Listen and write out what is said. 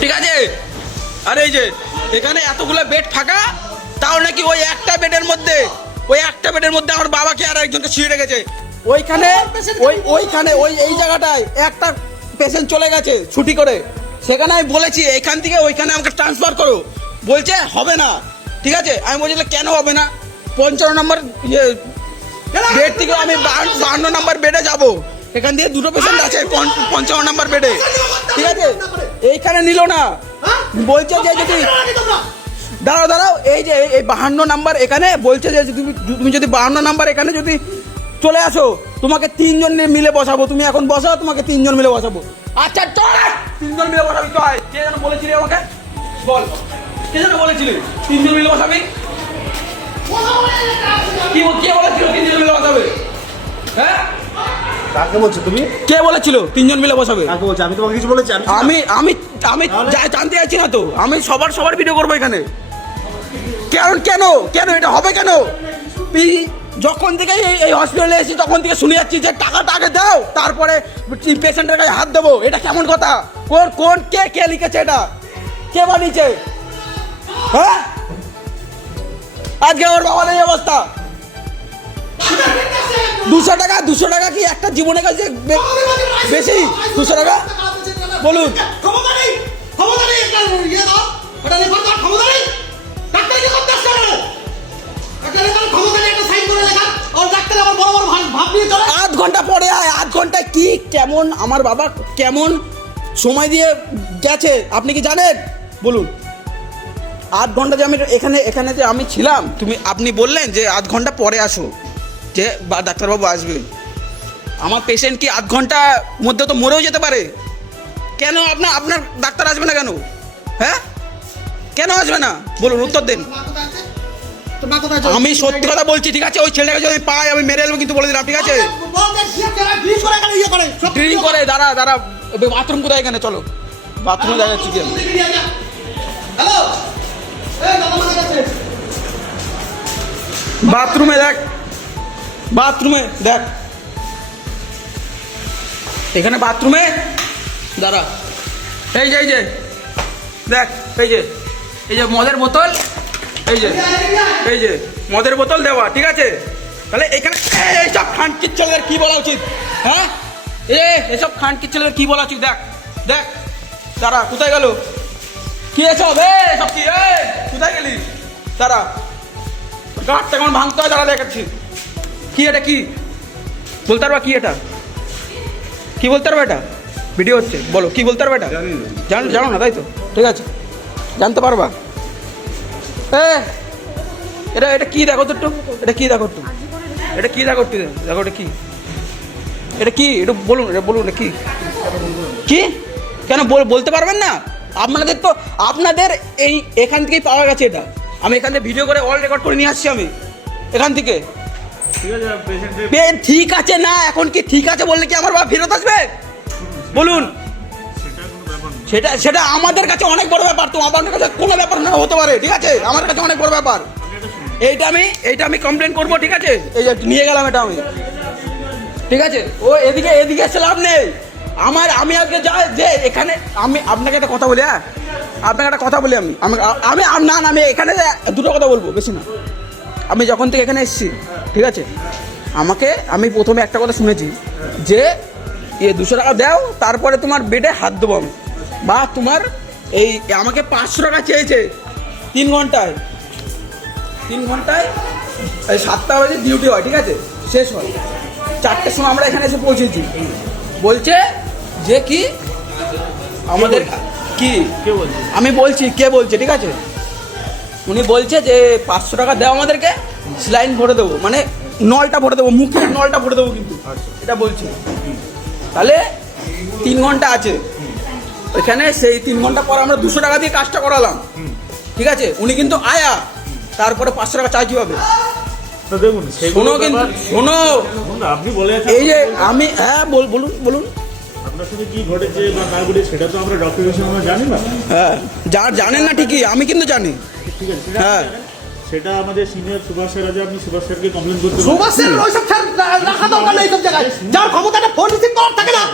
ঠিক আছে। আর এই যে এখানে এতগুলো বেড ফাঁকা, তাও নাকি ওই একটা বেডের মধ্যে আমার বাবাকে আর একজনকে শুয়ে রেখেছে। ওইখানে এই জায়গাটায় একটা পেশেন্ট চলে গেছে ছুটি করে, সেখানে আমি বলেছি এখান থেকে ওইখানে আমাকে ট্রান্সফার করো, বলছে হবে না। ঠিক আছে, আমি বলছি কেন হবে না, 55 নম্বর বেড থেকে আমি 52 নম্বর বেডে যাব, এখান থেকে দুটো পেশেন্ট আছে 55 নম্বর বেডে। ঠিক আছে, এইখানে নিল না, বলছে যে যদি দাঁড়াও এই যে এই 52 নাম্বার এখানে বলছে যে তুমি যদি 52 নাম্বার এখানে যদি চলে আসো, তোমাকে 3 জন মিলে বসাবো, তুমি এখন বসাও, তোমাকে 3 জন মিলে বসাবো। আচ্ছা চল, 3 জন মিলে বসাবি, চল। কে যেন বলেছিলি আমাকে, বল কে যেন বলেছিলি 3 জন মিলে বসাবি? কে বলেছিল 3 জন মিলে বসাবে? হ্যাঁ, কাকে বলছো তুমি? কে বলেছিল 3 জন মিলে বসাবে? কাকে বলছো? আমি তোমাকে কিছু বলেছি? আমি জানতে চাইছি না তো, আমি সবার ভিডিও করবো এখানে। কেন এটা হবে কেন? যখন থেকে এই হসপিটালে এসেছি তখন থেকে শুনে যাচ্ছি যে টাকাটা আগে দাও, তারপরে পেশেন্টের কাছে হাত দেবো। এটা কেমন কথা? কে লিখেছে এটা? কে বানিয়েছে? হ্যাঁ, আজকে আমার বাবার এই অবস্থা। 200 টাকা কি একটা জীবনের কাছে বেশি? 200 টাকা বলুন। আধ ঘন্টা পরে আয়, আধ ঘন্টায় কি কেমন আমার বাবা কেমন সময় দিয়ে গেছে আপনি কি জানেন? বলুন। আধ ঘন্টা যে আমি এখানে যে আমি ছিলাম, আপনি বললেন যে আধ ঘন্টা পরে আসো, যে ডাক্তারবাবু আসবে। আমার পেশেন্ট কি আধ ঘন্টার মধ্যে তো মরেও যেতে পারে। কেন আপনার ডাক্তার আসবে না কেন? হ্যাঁ, কেন আসবে না বলুন, উত্তর দেন। আমি সত্যি কথা বলছি, ঠিক আছে? ওই ছেলেটাকে যদি পাই আমি মেরে এলবো, কিন্তু বলে দিলাম। ঠিক আছে, ড্রিঙ্ক করে। দাঁড়া, বাথরুম কোথায়? এখানে চলো, বাথরুমে দেখাচ্ছি কি। বাথরুমে দেখ, এখানে বাথরুমে দাঁড়া। এই যে দেখ, এই যে মদের বোতল, এই যে মদের বোতল দেওয়া। ঠিক আছে, তাহলে এখানে এইসব খানকির ছেলেদের কি বলা উচিত? হ্যাঁ, এসব খানকির ছেলেদের কি বলা উচিত? দেখ দাঁড়া, কোথায় গেল? কি এসব? সব কি? কোথায় গেলি? দাঁড়া, গাঁটটা কেমন ভাঙতে হয়, দাঁড়া দেখাচ্ছি। কি এটা? কি বলতে পারবা? কি এটা? কি বলতে পারবা? এটা ভিডিও হচ্ছে, বলো কি বলতে পারবা? এটা জানো না, তাই তো? ঠিক আছে, জানতে পারবা? এটা কি দেখো তো একটু, এটা কি দেখো একটু, এটা কি দেখো একটু, দেখো এটা কি, এটা কি একটু বলুন, এটা বলুন, এটা কি? কেন বলতে পারবেন না? আপনাদের এখান থেকেই পাওয়া গেছে এটা। আমি এখান থেকে ভিডিও করে অল রেকর্ড করে নিয়ে আসছি আমি এখান থেকে। ঠিক আছে না, এখন কি ঠিক আছে বললে কি আমার বাবা ফেরত আসবে? বলুন। সেটা আমাদের কাছে অনেক বড় ব্যাপার, তো আমাদের কাছে কোনো ব্যাপার না হতে পারে। ঠিক আছে, আমার কাছে অনেক বড় ব্যাপার। এইটা আমি কমপ্লেন করবো। ঠিক আছে, এই যে নিয়ে গেলাম এটা আমি। ঠিক আছে, ও এদিকে এসে লাভ নেই। আমি আজকে যে এখানে আমি আপনাকে একটা কথা বলি। হ্যাঁ, আপনাকে একটা কথা বলি। আমি এখানে দুটো কথা বলবো, বেশি না। আমি যখন থেকে এখানে এসেছি, ঠিক আছে, আমি প্রথমে একটা কথা শুনেছি যে 200 টাকা দাও, তারপরে তোমার বেডে হাত দেবো আমি, বা তোমার আমাকে 500 টাকা চেয়েছে 3 ঘন্টায়। 7টা বাজে ডিউটি হয়, ঠিক আছে, শেষ হয় 4টের সময়। আমরা এখানে এসে পৌঁছেছি, বলছে যে কি আমাদের কি আমি বলছি, কে বলছে? ঠিক আছে, উনি বলছে যে 500 টাকা দাও আমাদেরকে, স্লাইন ভরে দেবো, মানে নলটা ভরে দেবো, মুখের নলটা ভরে দেবো, কিন্তু এটা বলছে। তাহলে 3 ঘন্টা আছে এখানে, সেই 3 ঘন্টা পর আমরা 200 টাকা দিয়ে কাজটা করালাম। ঠিক আছে, উনি কিন্তু আয়া, তারপরে 500 টাকা চাই কিভাবে? শোনো, আপনি বলে এই যে আমি, হ্যাঁ বলুন আপনার সাথে কি ঘটেছে বা না ঘটেছে সেটা তো আমরা ডকুমেন্টেশন আমরা জানি না। হ্যাঁ, জানেন না ঠিকই, আমি কিন্তু জানি। ঠিক আছে, হ্যাঁ, সেটা আমাদের সিনিয়র সুভাষ স্যার আছে, আপনি সুভাষ স্যারকে কমপ্লেন করতে পারেন। সুভাষ স্যার ওইসব রাখা দরকার নেই, এইসব জায়গায় যার ক্ষমতাটা ফোন রিসিভ করার থাকে না।